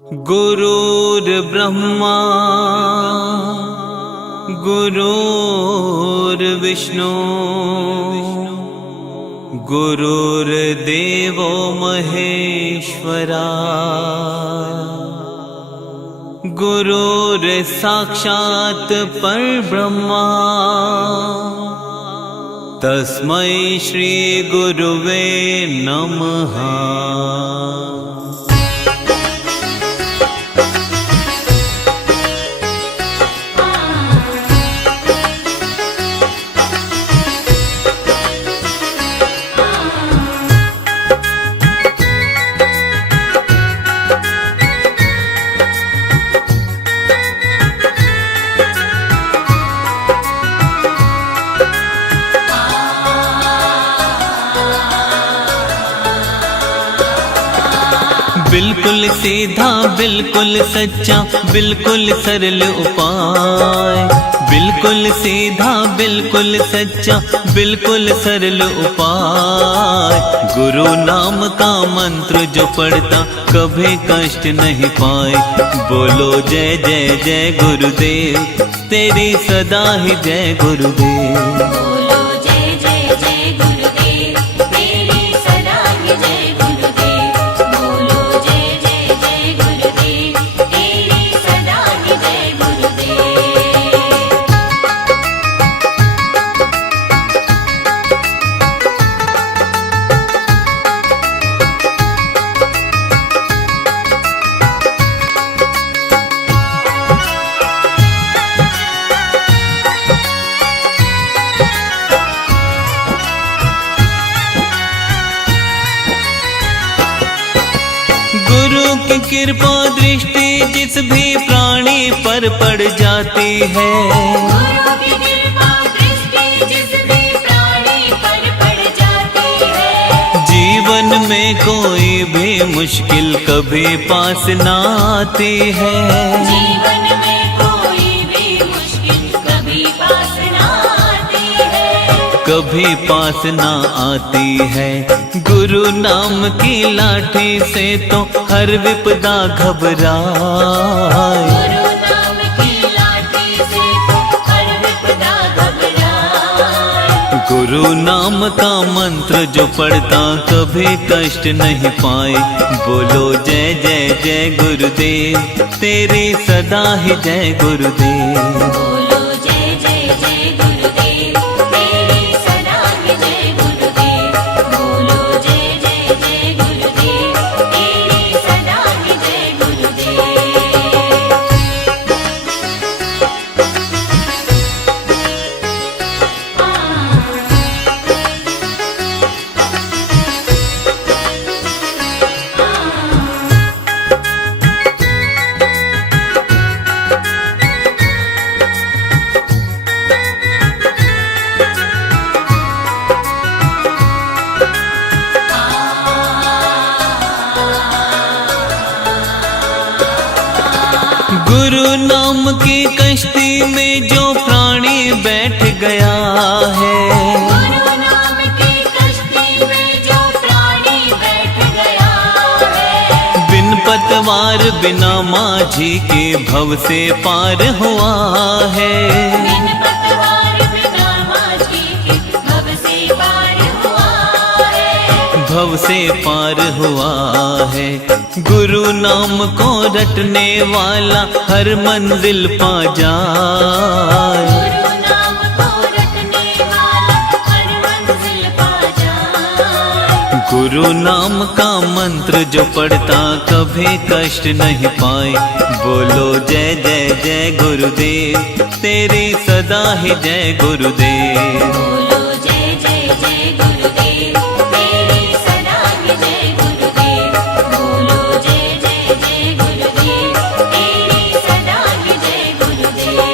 गुरुर्ब्रह्मा गुरुर्विष्णु गुरुर्देवो महेश्वरा गुरुर्साक्षात् परब्रह्मा तस्मै श्री गुरुवे नमः। बिल्कुल सीधा बिल्कुल सच्चा बिल्कुल सरल उपाय, बिल्कुल सीधा बिल्कुल सच्चा बिल्कुल सरल उपाय। गुरु नाम का मंत्र जो पढ़ता कभी कष्ट नहीं पाए। बोलो जय जय जय गुरुदेव, तेरी सदा ही जय गुरुदेव। गुरु की कृपा दृष्टि जिस भी प्राणी पर पड़ जाती है, गुरु की कृपा दृष्टि जिस भी प्राणी पर पड़ जाती है। जीवन में कोई भी मुश्किल कभी पास ना आती है। जीवन में कोई भी मुश्किल कभी पास ना आती है, कभी पास ना आती है। गुरु नाम की लाठी से तो हर विपदा घबराए। गुरु नाम की लाठी से तो हर विपदा घबराए। गुरु नाम का मंत्र जो पढ़ता कभी कष्ट नहीं पाए। बोलो जय जय जय गुरुदेव, तेरी सदा ही जय गुरुदेव। बोलो जय जय जय गुरुदेव, तेरी सदा ही जय गुरुदेव। बोलो जय जय जय गुरुदेव, तेरी सदा ही जय गुरुदेव। गुरु नाम की कश्ती में जो प्राणी बैठ गया है, गुरु नाम की कश्ती में जो प्राणी बैठ गया है। बिन पतवार बिना माझी के भव से पार हुआ है। बिन पतवार बिना माझी के भव से पार हुआ है। भव से पार हुआ है। गुरु नाम को रटने वाला हर मंजिल पा जाए। गुरु नाम को रटने वाला हर मंजिल पा जाए। गुरु नाम का मंत्र जो पढ़ता कभी कष्ट नहीं पाए। बोलो जय जय जय गुरुदेव, तेरी सदा ही जय गुरुदेव। बोलो जय जय जय गुरुदेव, तेरी सदा ही जय गुरुदेव। बोलो जय जय जय गुरुदेव, तेरी सदा ही जय गुरुदेव।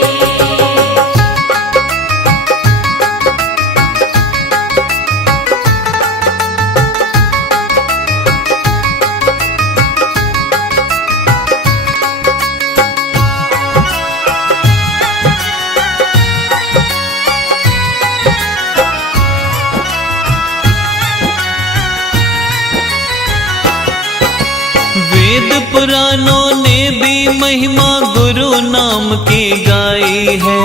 ने भी महिमा गुरु नाम की गाई है।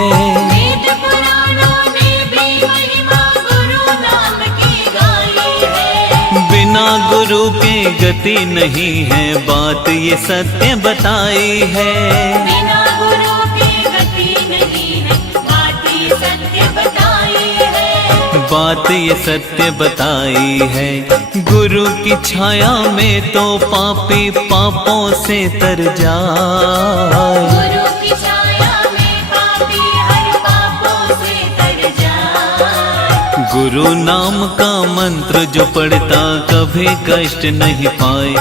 वेद पुराणों ने भी महिमा गुरु नाम की गाई है। बिना गुरु के गति नहीं है, बात ये सत्य बताई है। बिना गुरु की गति नहीं है, बात ये सत्य बताई है। बात ये सत्य बताई है। गुरु की छाया में तो पापी पापों से तर जाए। गुरु की छाया में पापी हर पापों से तर जाए। गुरु नाम का मंत्र जो पढ़ता कभी कष्ट नहीं पाए।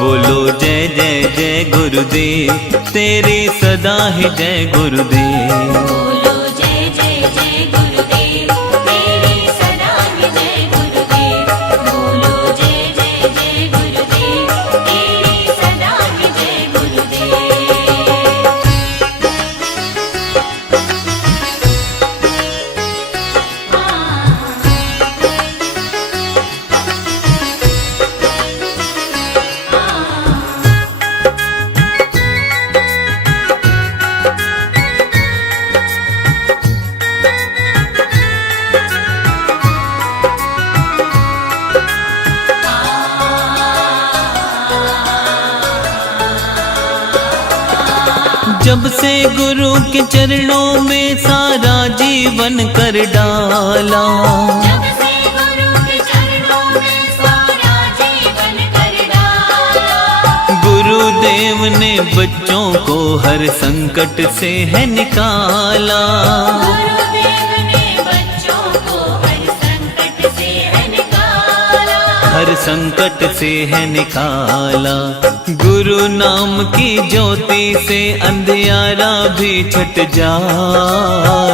बोलो जय जय जय गुरुदेव, तेरी सदा ही जय गुरुदेव। बोलो जय जय जय गुरुदेव, तेरी सदा ही जय गुरुदेव। बोलो जय जय जय गुरुदेव, तेरी सदा ही जय गुरुदेव। जब से गुरु के चरणों में सारा जीवन कर डाला। जब से गुरु के चरणों में सारा जीवन कर डाला। गुरुदेव ने बच्चों को हर संकट से है निकाला। गुरुदेव ने बच्चों को हर संकट से है निकाला। हर संकट से है निकाला। गुरु नाम की ज्योति से अंधियारा भी छट जाए।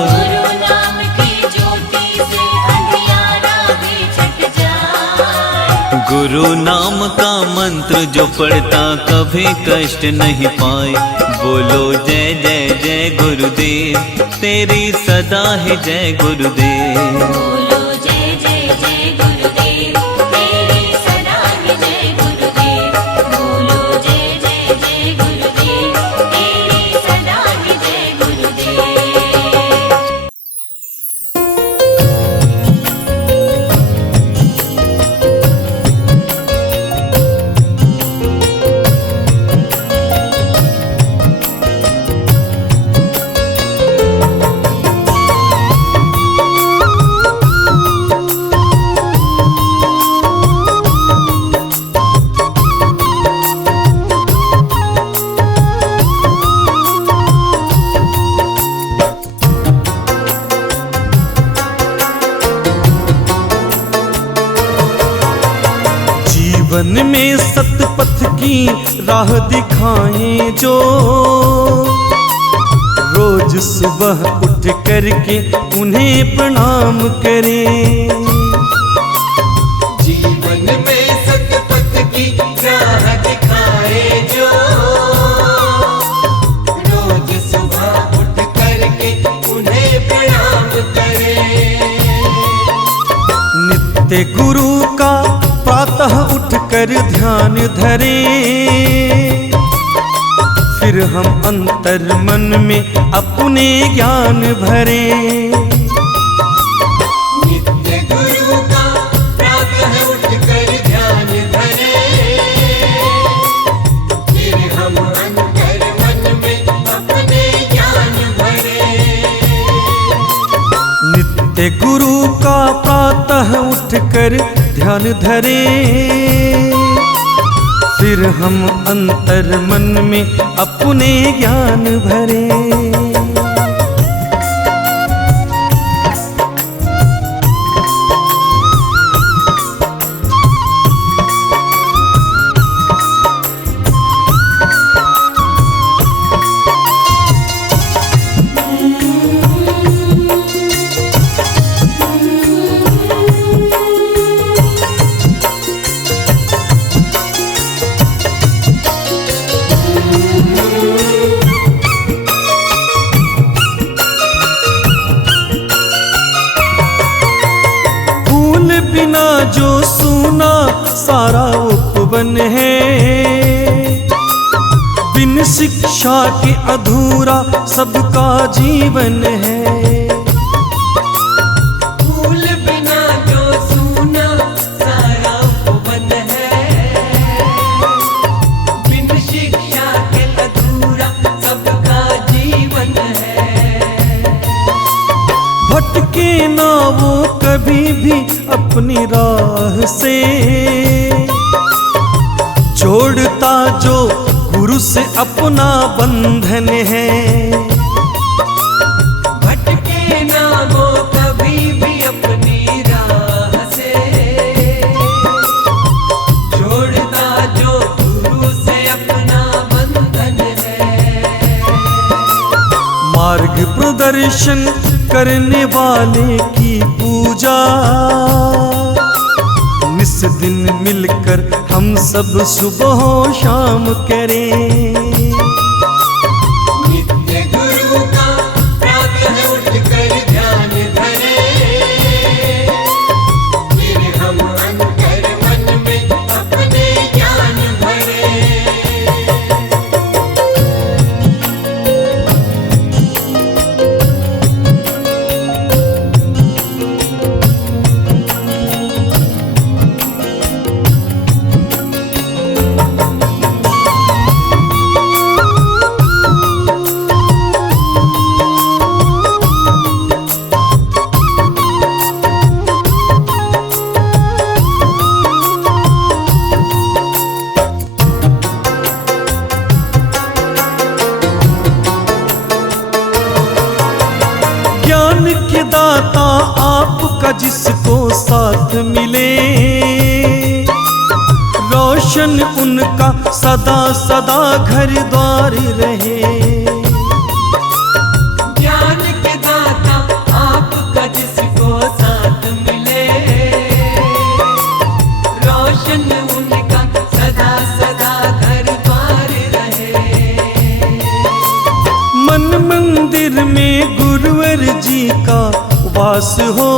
गुरु नाम की ज्योति से अंधियारा भी छट जाए। गुरु नाम का मंत्र जो पढ़ता कभी कष्ट नहीं पाए। बोलो जय जय जय गुरुदेव, तेरी सदा ही जय गुरुदेव। बोलो जय जय जय गुरुदेव, तेरी सदा ही जय गुरुदेव। बोलो जय जय जय गुरुदेव, तेरी सदा ही जय गुरुदेव। जीवन में सतपथ की राह दिखाएं जो, रोज सुबह उठ करके उन्हें प्रणाम करें। जीवन में सतपथ की राह दिखाए जो, रोज सुबह उठ करके उन्हें प्रणाम करें। नित्य गुरु का प्रातः उठकर ध्यान धरें। फिर हम अंतर मन में अपने ज्ञान भरें। नित्य गुरु का प्रातः उठकर ध्यान धरें। फिर हम अंतर मन में अपने ज्ञान भरें। नित्य गुरु का प्रातः उठकर ध्यान धरें। फिर हम अंतर मन में अपने ज्ञान भरें। बिना जो सूना सारा उपवन है। बिन बिन शिक्षा के अधूरा सबका जीवन है। फूल बिना जो सूना सारा उपवन है। बिन शिक्षा के अधूरा सबका जीवन है। भटके ना वो कभी भी अपनी राह से, छोड़ता जो गुरु से अपना बंधन है। भटके ना वो कभी भी अपनी राह से, छोड़ता जो गुरु से अपना बंधन है। मार्ग प्रदर्शन करने वाले की पूजा निस दिन मिलकर हम सब सुबह शाम करें। नित्य गुरु का प्रातः उठकर ध्यान धरें। फिर हम अंतर मन में अपने ज्ञान भरें। ज्ञान के दाता आपका जिसको साथ मिले, रोशन उनका सदा सदा घर द्वार रहे। ज्ञान के दाता आपका जिसको साथ मिले, रोशन उनका सदा सदा घर द्वार रहे। मन मंदिर में गुरुवर जी का वास हो,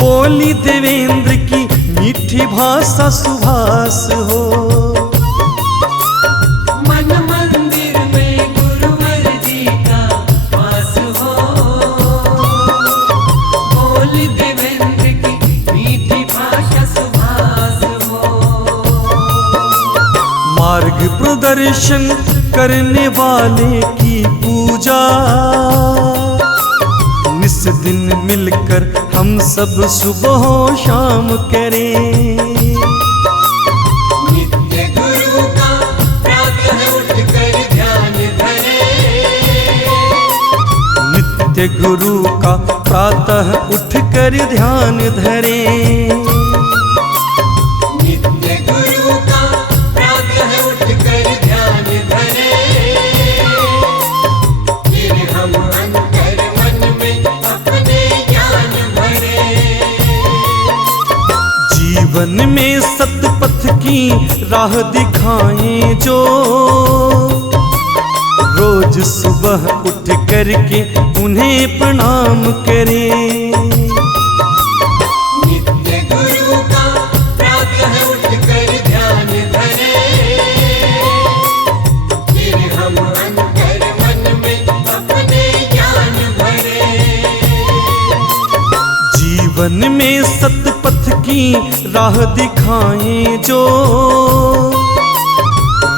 बोली देवेंद्र की मीठी भाषा सुभाष हो। मन मंदिर में गुरुवर जी का वास हो, बोल देवेंद्र की मीठी भाषा सुभाष हो। मार्ग प्रदर्शन करने वाले की पूजा निस दिन मिलकर हम सब सुबह शाम करें। नित्य गुरु का प्रातः उठकर ध्यान धरें। नित्य गुरु का प्रातः उठकर ध्यान धरें। नित्य गुरु का प्रातः उठकर ध्यान धरें। फिर हम अंतर मन में अपने ज्ञान भरें। जीवन में सतपथ की राह दिखाएं जो, रोज सुबह उठ करके उन्हें प्रणाम करें। नित्य गुरु का प्रातः उठकर ध्यान धरें। फिर हम अंतर मन में अपने ज्ञान भरें। जीवन में सतपथ की राह दिखाएं जो,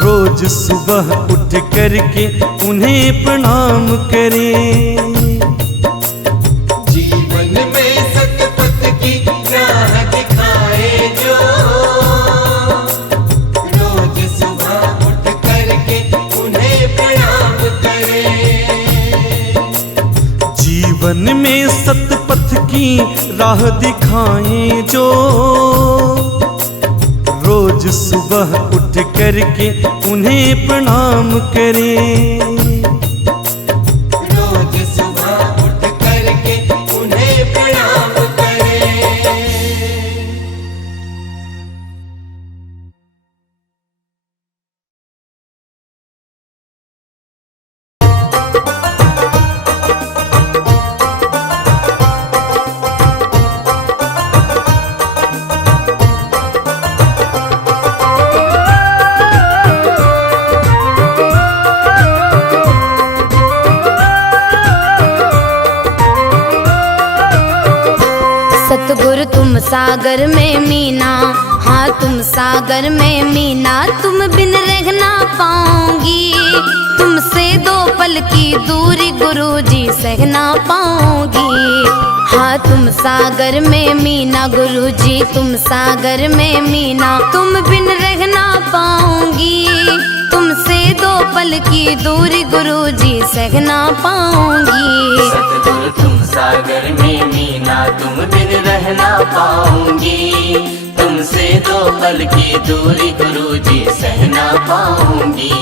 रोज सुबह उठ करके उन्हें प्रणाम करें। जीवन में सतपथ की राह दिखाए जो, रोज सुबह उठ करके उन्हें प्रणाम करें। जीवन में सतपथ की राह दिखाएं जो, रोज सुबह उठ करके उन्हें प्रणाम करें। रोज सुबह उठ करके उन्हें प्रणाम करें। सागर में मीना, हाँ तुम सागर में मीना, तुम बिन रह ना पाऊंगी। तुमसे दो पल की दूरी गुरुजी सह ना पाऊंगी। हाँ तुम सागर में मीना गुरुजी, तुम सागर में मीना, तुम बिन रह ना पाऊंगी। तुमसे दो पल की दूरी गुरुजी सह ना पाऊंगी। सतगुरु तुम सागर में मीना, तुम बिन रह ना पाऊंगी। तुमसे दो पल की दूरी गुरुजी सह ना पाऊंगी।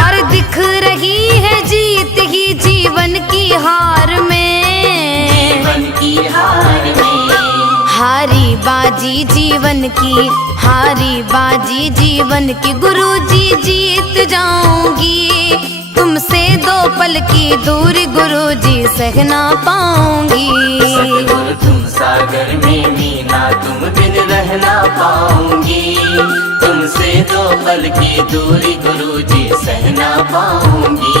और दिख रही है जीत ही जीवन की हार में, जीवन की हार में। हारी बाजी जीवन की, हारी बाजी जीवन की, गुरुजी जीत जाऊंगी। तुमसे दो पल की दूरी गुरुजी सह ना पाऊंगी। सतगुरु तुम सागर में मीना, तुम बिन रह ना पाऊंगी। तुमसे दो पल की दूरी गुरुजी सह ना पाऊंगी।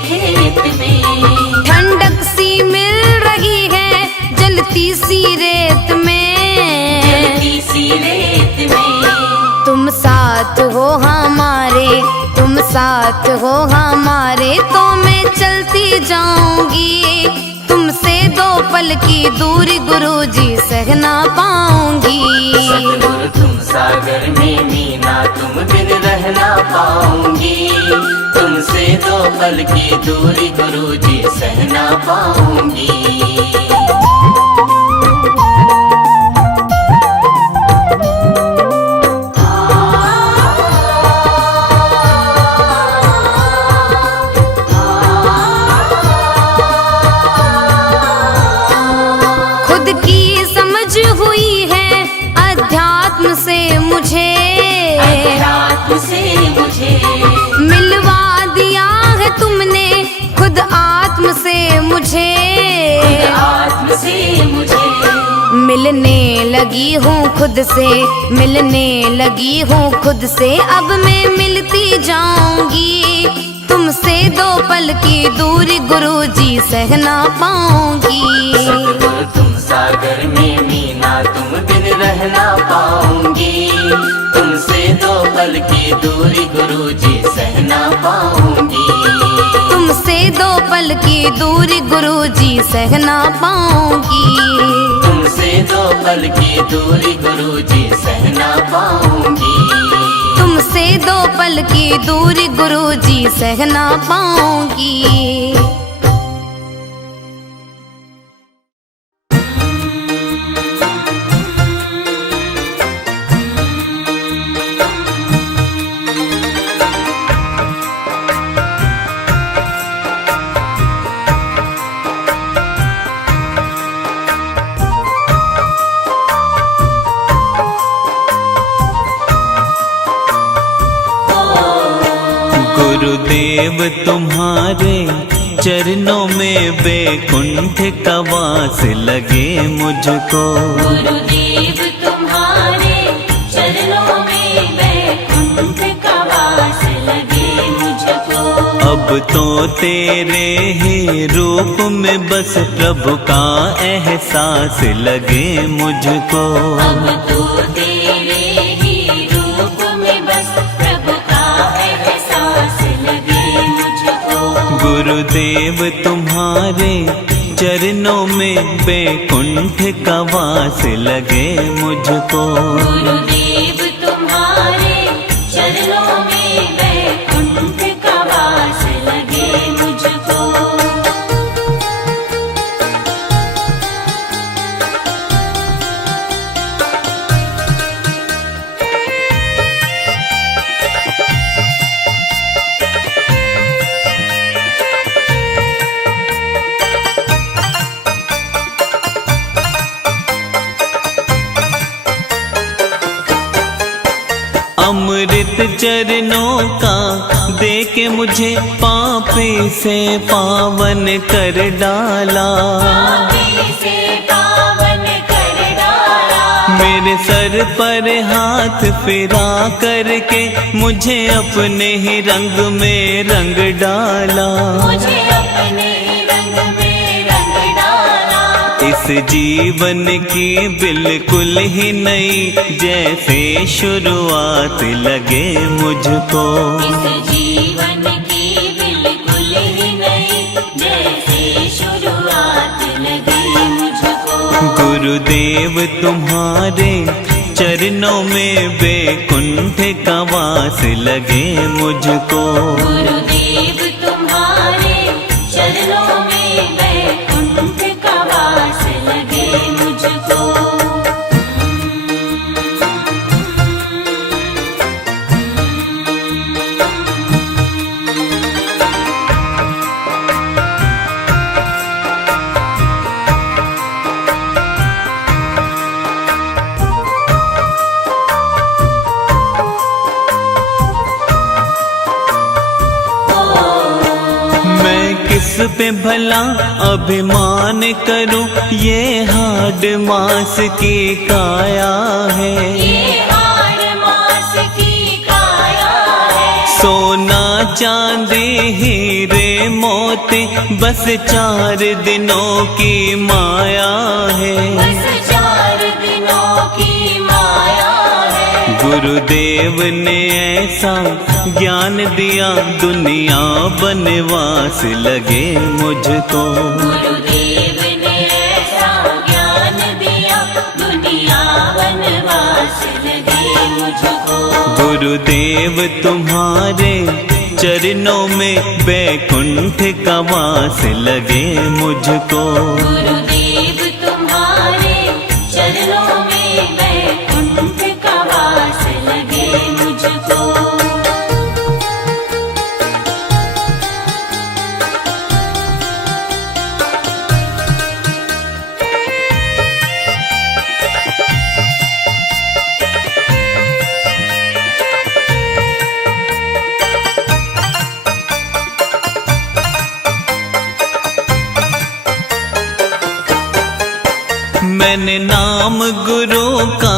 खेत में ठंडक सी मिल रही है जलती सी रेत में, जलती सी रेत में। तुम साथ हो हमारे, तुम साथ हो हमारे, तो मैं चलती जाऊंगी। तुमसे दो पल की दूरी गुरुजी सह ना पाऊंगी। सतगुरु तुम सागर में मीना, तुम बिन रह ना पाऊंगी। तुमसे दो पल की दूरी गुरुजी सह ना पाऊंगी। खुद की समझ हुई है अध्यात्म से मुझे, अध्यात्म से मुझे मिलवा दिया है तुमने खुद आत्म से मुझे, आत्म से मुझे। मिलने लगी हूँ खुद से, मिलने लगी हूँ खुद से, अब मैं मिलती जाऊंगी। तुमसे दो पल की दूरी गुरुजी सह ना पाऊंगी। सतगुरु तुम सागर में मीना, तुम बिन रह ना पाऊंगी। तुमसे दो पल की दूरी गुरुजी सह ना पाऊंगी। तुमसे दो पल की दूरी गुरुजी सह ना पाऊंगी। तुमसे दो पल की दूरी गुरुजी सह ना पाऊंगी। तुमसे दो पल की दूरी गुरुजी सह ना पाऊंगी। गुरुदेव तुम्हारे चरणों में बैकुंठ का वास लगे मुझको। गुरुदेव तुम्हारे चरणों में बैकुंठ का वास लगे मुझको। अब तो तेरे ही रूप में बस प्रभु का एहसास लगे मुझको। अब तो तेरे ही रूप में बस प्रभु का एहसास लगे मुझको। गुरुदेव तुम्हारे चरणों में बैकुंठ का वास लगे मुझको। गुरुदेव तुम्हारे चरणों में बैकुंठ का वास लगे चरणों का दे के मुझे पापी से पावन कर डाला। पापी से पावन कर डाला। मेरे सर पर हाथ फिरा करके मुझे अपने ही रंग में रंग डाला। मुझे अपने रंग में रंग डाला। इस जीवन की बिल्कुल ही नई जैसे शुरुआत लगे मुझको। इस जीवन की बिल्कुल ही नई जैसे शुरुआत लगी मुझको। गुरुदेव तुम्हारे चरणों में बैकुंठ का वास लगे मुझको। गुरुदेव तुम्हारे चरणों में वैकुंठ का वास लगे मुझको। किस पे भला अभिमान करूं, ये हाड मास की काया है। ये हाड़ मास की काया है। सोना चांदी हीरे मोती बस 4 दिनों की माया है। बस 4 दिनों की माया है। गुरुदेव ने ऐसा ज्ञान दिया दुनिया बनवास लगे मुझको। गुरुदेव ने ऐसा ज्ञान दिया दुनिया बनवास लगे मुझको। गुरुदेव तुम्हारे चरणों में बैकुंठ का वास लगे मुझको। गुरुदेव तुम्हारे चरणों में वैकुंठ का वास लगे मुझको। मैंने नाम गुरु का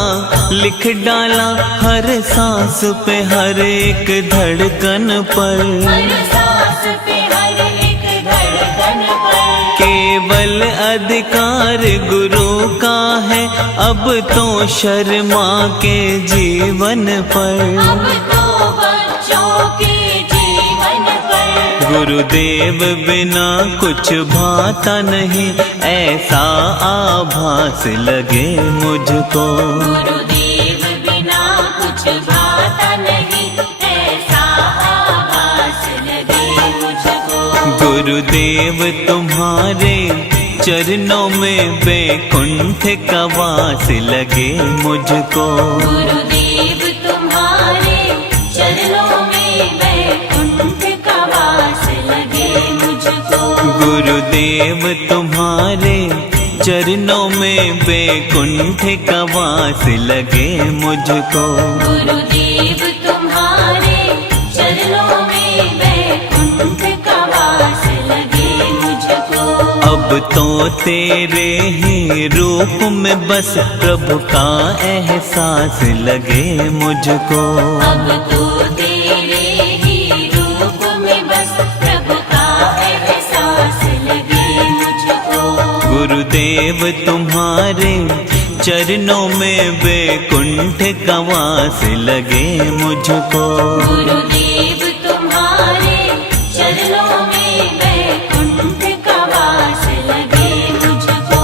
लिख डाला हर सांस पे हर एक धड़कन पर। हर सांस पे हर एक धड़कन पर। केवल अधिकार गुरु का है अब तो शर्मा के जीवन पर। अब तो बच्चों के जीवन पर। गुरुदेव बिना कुछ भाता नहीं ऐसा आभास लगे मुझको। गुरुदेव बिना कुछ भाता नहीं ऐसा आभास लगे मुझको। गुरुदेव तुम्हारे चरणों में बैकुंठ का वास लगे मुझको। गुरुदेव तुम्हारे चरणों में वैकुंठ का वास लगे मुझको। गुरुदेव तुम्हारे चरणों में बैकुंठ का वास लगे मुझको। गुरुदेव तुम्हारे चरणों में वैकुंठ का वास लगे मुझको। अब तो तेरे ही रूप में बस प्रभु का एहसास लगे मुझको। अब तो तेरे ही रूप में बस प्रभु का एहसास लगे मुझको। गुरुदेव तुम्हारे चरणों में बैकुंठ का वास लगे मुझको। गुरुदेव तुम्हारे चरणों में वैकुंठ का वास लगे मुझको।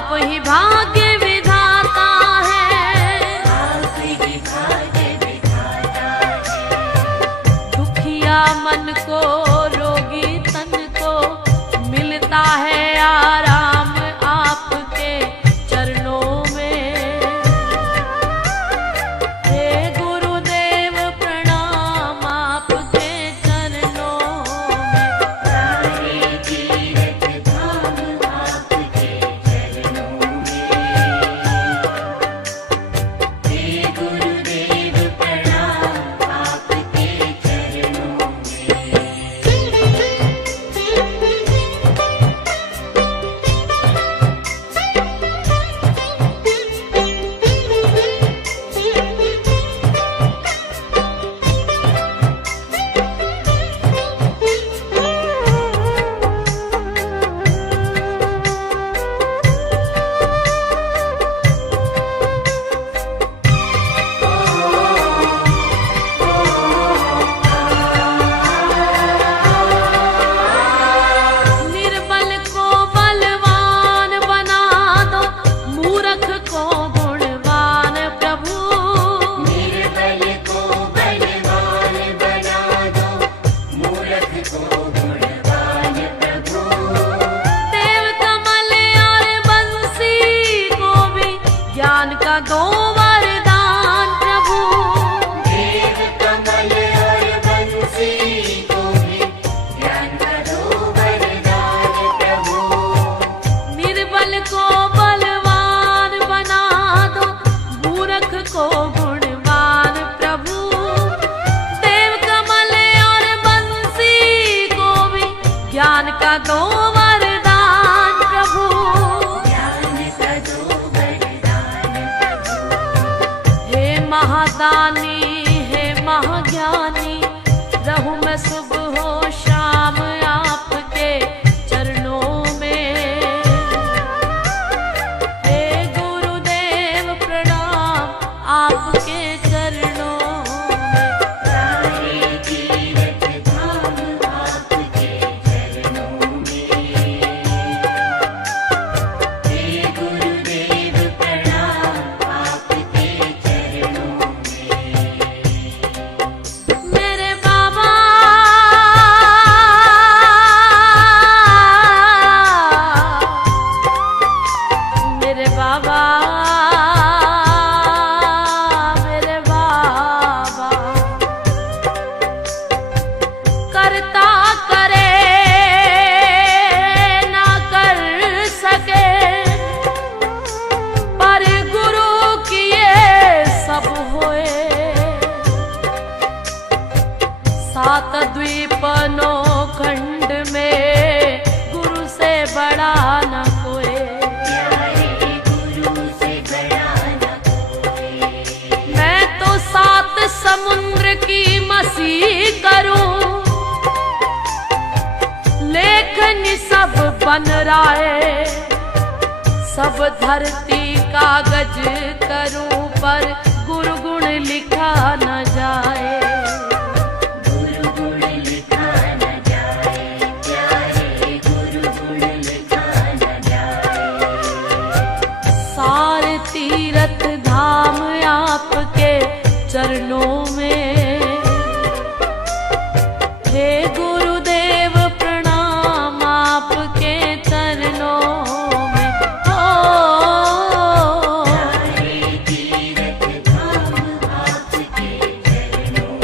आप ही भाग्य विधाता है, दुखिया मन को रोगी तन को मिलता है आराम आपके चरणों में। हे गुरुदेव प्रणाम आपके चरणों में। सारे तीर्थ धाम आपके चरणों में। हे गुरुदेव प्रणाम आपके चरणों में। निर्बल को बलवान बना दो, मूर्ख को गुणवान प्रभु। निर्बल को बलवान बना दो, मूर्ख को गुणवान प्रभु। देव कमल और बंसी को भी ज्ञान का दो वरदान प्रभु। देव कमल और बंसी को भी ज्ञान का दो वरदान प्रभु। निर्बल को बलवान बना दो, मूर्ख को गुणवान प्रभु। देव कमल और बंसी को भी ज्ञान का दो वरदान प्रभु। ज्ञान का दो वरदान प्रभु। हे महादानी हे महाज्ञानी, रहूं मैं सुबह हो शाम आपके चरणों में। हे गुरुदेव प्रणाम आपके चरणों में। सारे तीर्थ धाम आपके चरणों में। हे गुरुदेव प्रणाम आपके चरणों में। मेरे बाबा मेरे बाबा मेरे बाबा, करता करे ना कर सके, पर गुरु किए सब होए। सात द्वीप नौ खंड में गुरु से बड़ा न कोई। प्यारे गुरु से बड़ा न कोई। मैं तो सात समुद्र की मसीह करूं, लेखन सब बन राए। सब धरती कागज करूं, पर गुरु गुण लिखा न जाए। गुरु गुण लिखा न जाए, प्यारे गुरु गुण लिखा न जाए। सारे तीर्थ धाम आपके चरणों में। हे गुरुदेव प्रणाम आपके चरणों में। सारे तीर्थ धाम आपके चरणों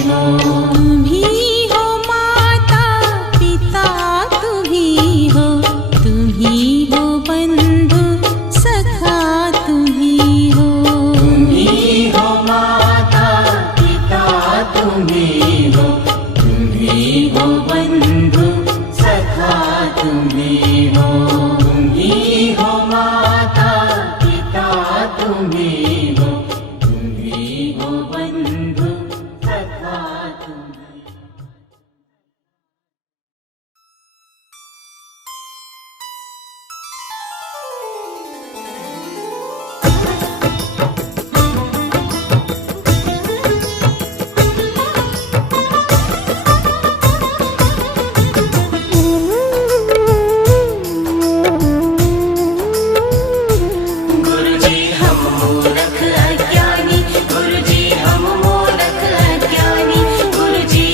हो। तुम ही हो माता पिता, तुम ही हो बंधु सखा, तुम ही हो। तुम ही हो माता पिता, तुम ही हो बंधु सखा, तुम ही हो। तुम ही हो माता पिता, तुम ही हो बंधु सखा, तुम ही हो। गुरुजी हम मूर्ख अज्ञानी, गुरुजी हम मूर्ख अज्ञानी, गुरुजी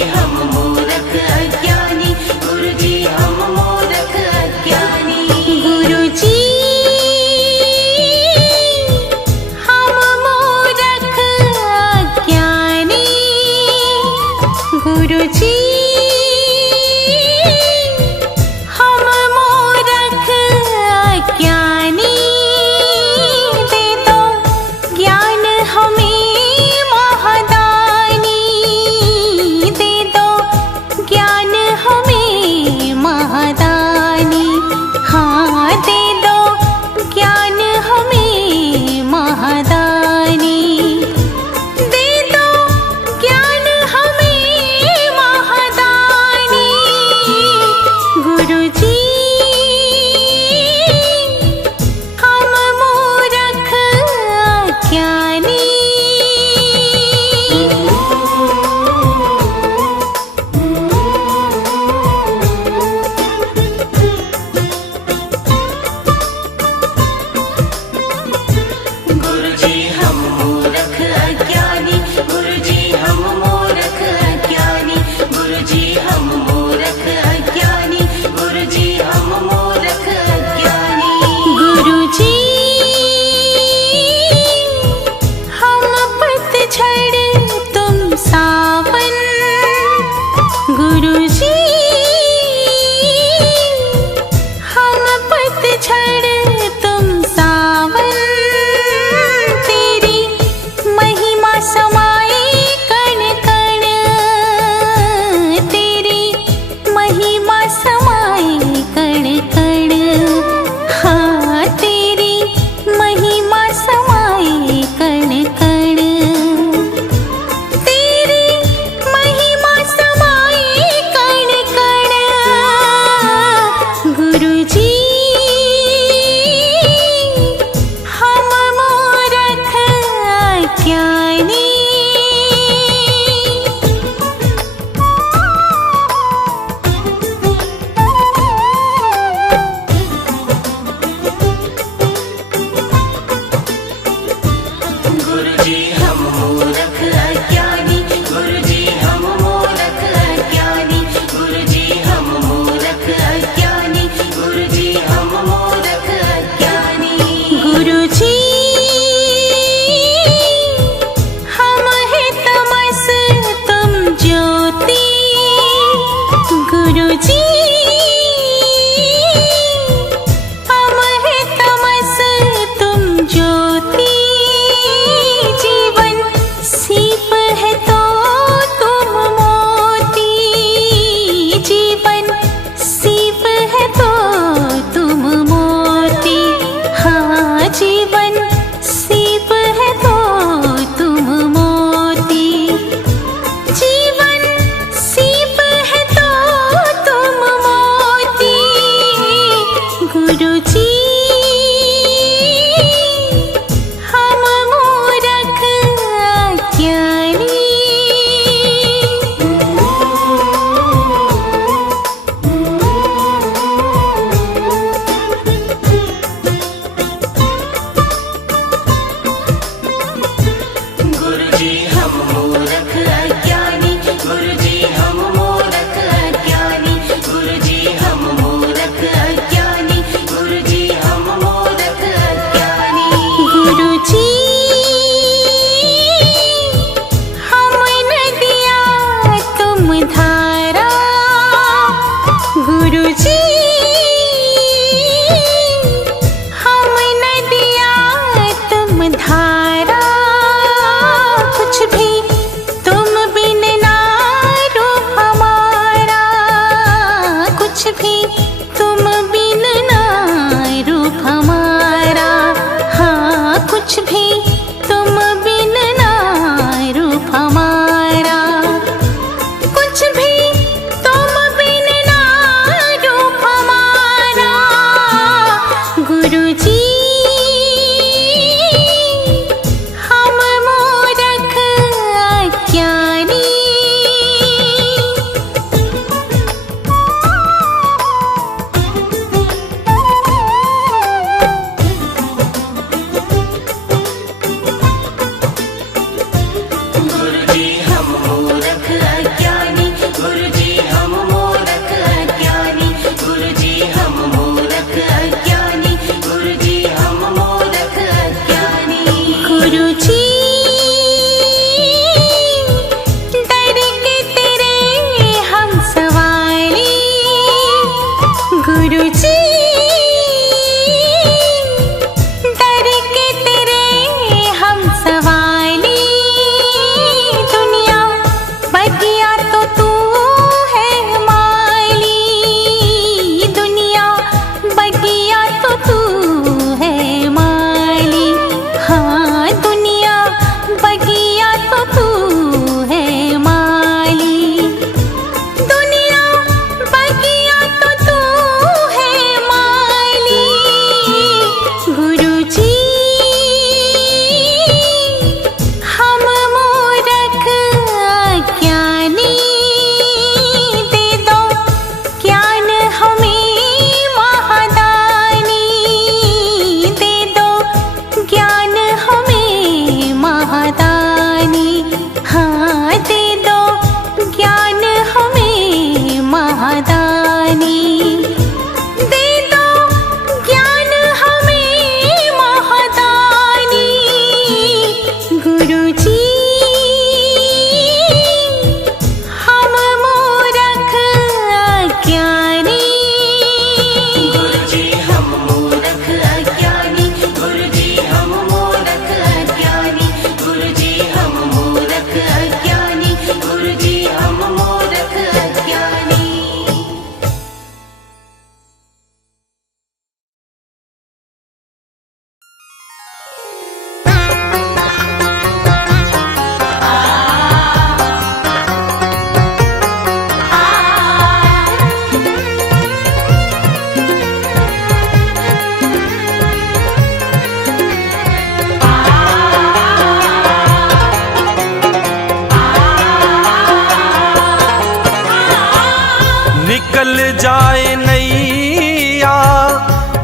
जाए नैया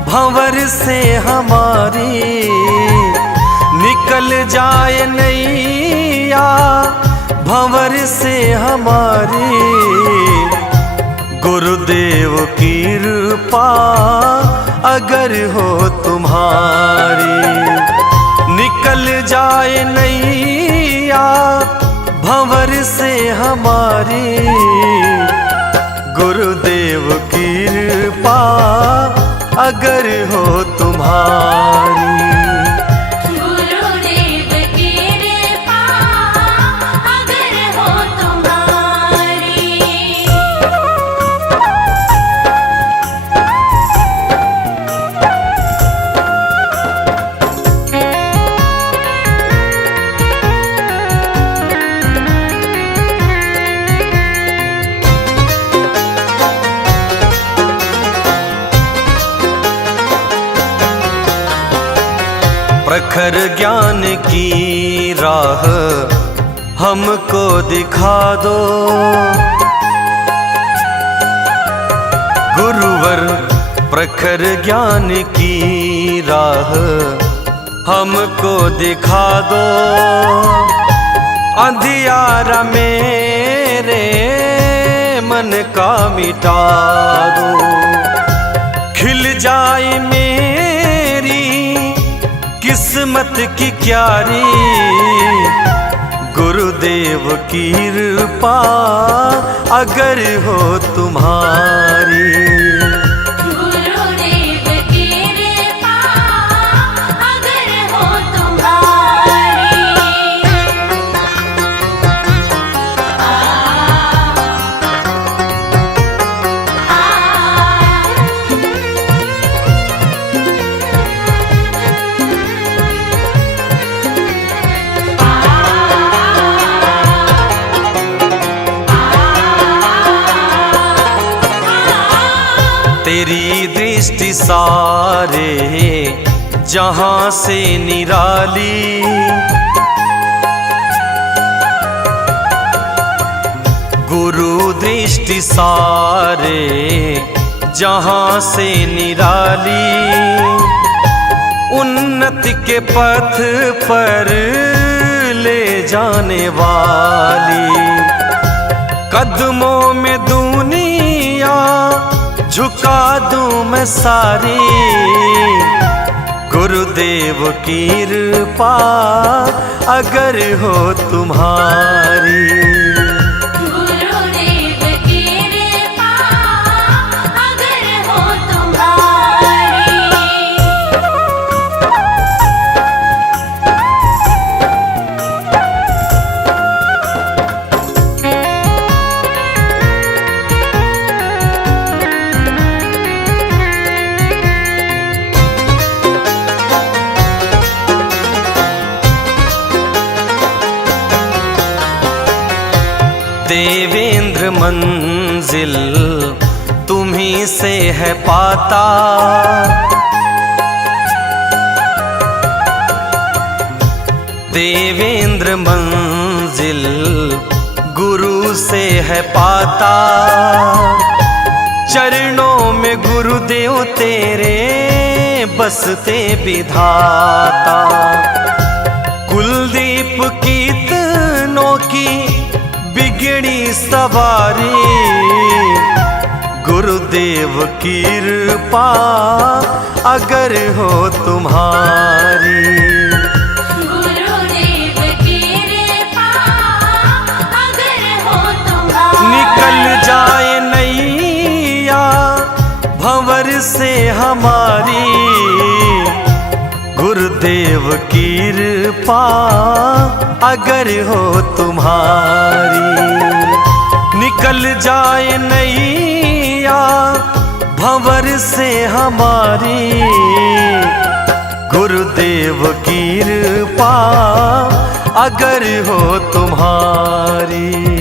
भंवर से हमारी, निकल जाए नैया भंवर से हमारी। गुरुदेव की कृपा अगर हो तुम्हारी, निकल जाए नैया भंवर से हमारी। गुरुदेव की कृपा अगर हो तुम्हारी। गुरुदेव की कृपा अगर हो तुम्हारी। प्रखर ज्ञान की राह हमको दिखा दो, गुरुवर प्रखर ज्ञान की राह हमको दिखा दो। अंधियारा मेरे मन का मिटा दो, खिल जाए मेरी किस्मत की क्यारी। गुरुदेव की कृपा अगर हो तुम्हारी। गुरुदेव की कृपा अगर हो तुम्हारी। तेरी दृष्टि सारे जहां से निराली, गुरु दृष्टि सारे जहां से निराली। उन्नति के पथ पर ले जाने वाली, कदमों में दुनिया झुका दूं मैं सारी। गुरुदेव की कृपा अगर हो तुम्हारी। गुरुदेव की कृपा अगर हो तुम्हारी। देवेंद्र मंजिल तुम्ही से है पाता, देवेंद्र मंजिल गुरु से है पाता। चरणों में गुरुदेव तेरे बसते विधाता। कुलदीप कीर्तनों की बिगड़ी सवारी, गुरुदेव की कृपा अगर हो तुम्हारी। गुरुदेव की कृपा अगर हो तुम्हारी। निकल जाए नैया भंवर से हमारी। गुरुदेव की कृपा अगर हो तुम्हारी। निकल जाए नैया भंवर से हमारी। गुरुदेव की कृपा अगर हो तुम्हारी।